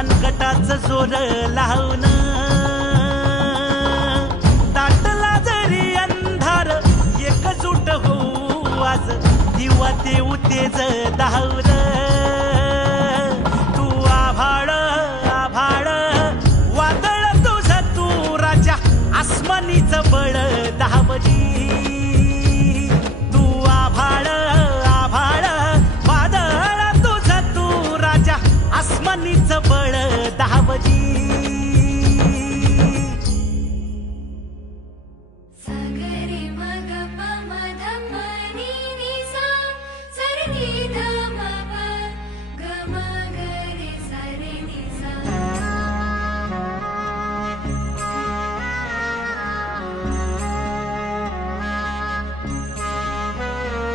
मनगटाचं जोर लावून दाटला जरी अंधार एकजूट होऊ आज दिवा देऊ तेज दावर